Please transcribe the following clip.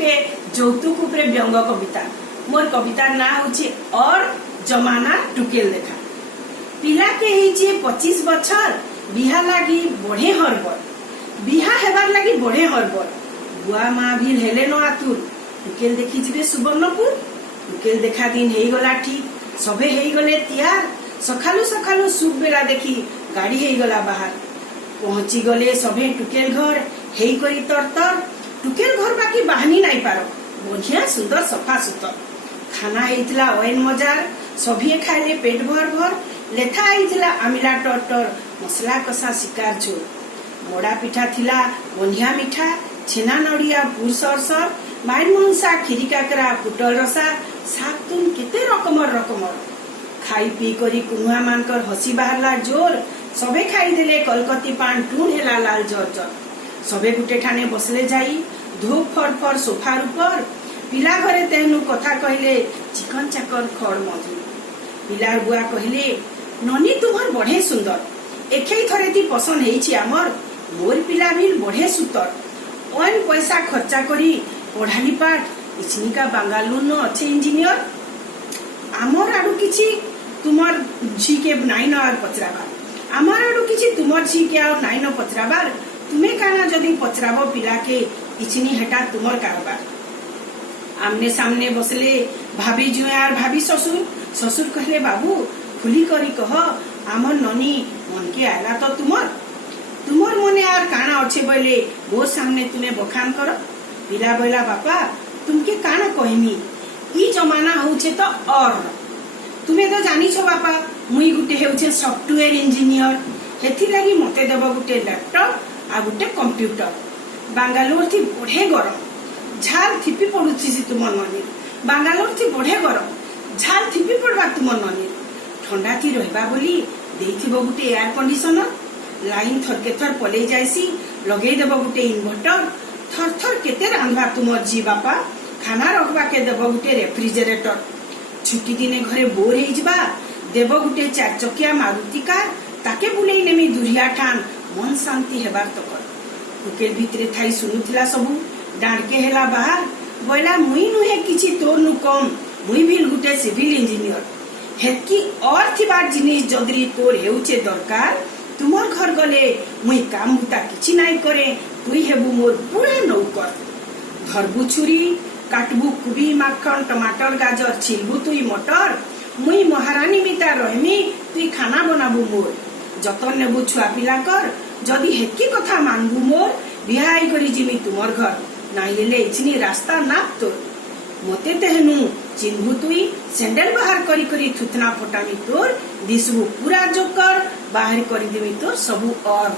गुटे যৌতুক उपरे व्यंग कविता। मोर कविता ना होची और जमाना टुकेल देखा। पिला के हेची 25 बछर बिहा लागी बढ़े हरबर, बिहा हेबार लागी बढ़े हरबर। बुआ माँ भी हेले न आतुर। टुकेल देखी जिबे सुवर्णपुर। टुकेल देखा दिन हेई गला ठीक, सबे हेई गले तैयार। सखालु सखालु सुख बेला देखी गाड़ी हेई गला बाहर। पहुंची गले सभे टुकेल घर हेई करी तरतर। टुकेल घर बाकी बाहनी नाई पारो, बढ़िया सुंदर सफा सुतर। खाना हेइतला ओएन मजार, सभे खाइले पेट भर भर। लेथा हेइतला आमिला टटर, मसला कसा शिकार झोल। मोड़ा पिठा थिला बढ़िया मिठा, छेना नड़िया पुर सरसर। माइर मनसा खीरी काकरा पुटल रसा, साग तुन केते रकमर रकमर। खाई पी करी कुनुआ मानकर हसी बाहरला जोर। सबे खाई देले कलकती पान, टून हेला लाल जर जर। सबे गुटे ठाने बसले जाई, धूप फर फर सोफार ऊपर। पिला घरे तेहनु कथा कहले, चिकन चाकर खड़ मधु। पिलार बुआ कहले, ननी तुम्हार बढ़े सुंदर, एखई थरे ती पसंद हेइछि आमर। मोर पिला भी बढ़े सुतर। ओन पैसा खर्चा करी पढ़ाली पाठ, इचनिका बांगालुर न अच्छे इंजीनियर। आमर आडू किछि तुमर झी के नाई न आर पचराबार, आमर आडू किछि तुमर झी के आर नाई न पचराबार। तुमे काना जदि पचराबो पिला के, इचनी हेटा तुमर कारोबार। आमने सामने बसले भाभी जुआर भाभी ससुर। ससुर कहले, बाबू खुली करी कह, आमर ननी मन के आला तो तुमर मने आर काना अच्छे बोले मोर सामने तुम्हें बखान कर। पिला बोला, बापा तुमके काना कहमी, ई जमाना होचे तो और तुम्हें तो जानी छो बापा, मुई गुटे हेउचे सॉफ्टवेयर इंजीनियर। हेथि लागी मते देबो गुटे लैपटॉप आ गुटे कंप्यूटर। बांगालोर थी बढ़े गरम, झाल थिपी पड़ुछि सी तुमर ननी। बांगालोर थी बढ़े गरम, झाल थिपी पड़बा तुमर ननी। ठंडा थी रहबा बोली देइथिबो गुटे एयर कंडीशनर। लाइन थरके थर पले जायसी, लगेई देबो गुटे इन्वर्टर। थर थर केते रांधबा तुमर जी बापा, खाना रखबा के देबो गुटे रेफ्रिजरेटर। छुट्टी दिने घरे बोर हेइ जिबा, देबो गुटे 4 चकिया मारुति कार। ताके बुलेई नेमी दुरिया ठान, मन शांति हेबार तकर। टुकेल भितरे थाई सुनुथिला सबु, डांडके हेला बाहर। बोला, मुई नुहे किछि तोर नु कम, मुई भी गुटे सिविल इंजीनियर। हेतकी और थिबार जिनिस जदरी तोर हेउचे दरकार, तुमर घर गले मुई काम बुता किछि नाई करे, तुई हेबु मोर पूरा नौकर। धरबु छुरी, काटबु कुबी माखन टमाटर गाजर, छिलबु तुई मटर। मुई महारानी मिता रहमी, तुई खाना बनाबु मोर। जतन नेबु छुआ पिला कर, जदि हेतकी कथा मानबु मोर, बिहाई करी जिमी तुमर घर। नाई हेले इचनी रास्ता नाप तोर। मते तेहनु चिन्हबु तुई, सैंडल बाहर करी करी थुथना फटामी तोर। दिसबु पूरा जोकर, बाहर करी देबी तोर सबु और।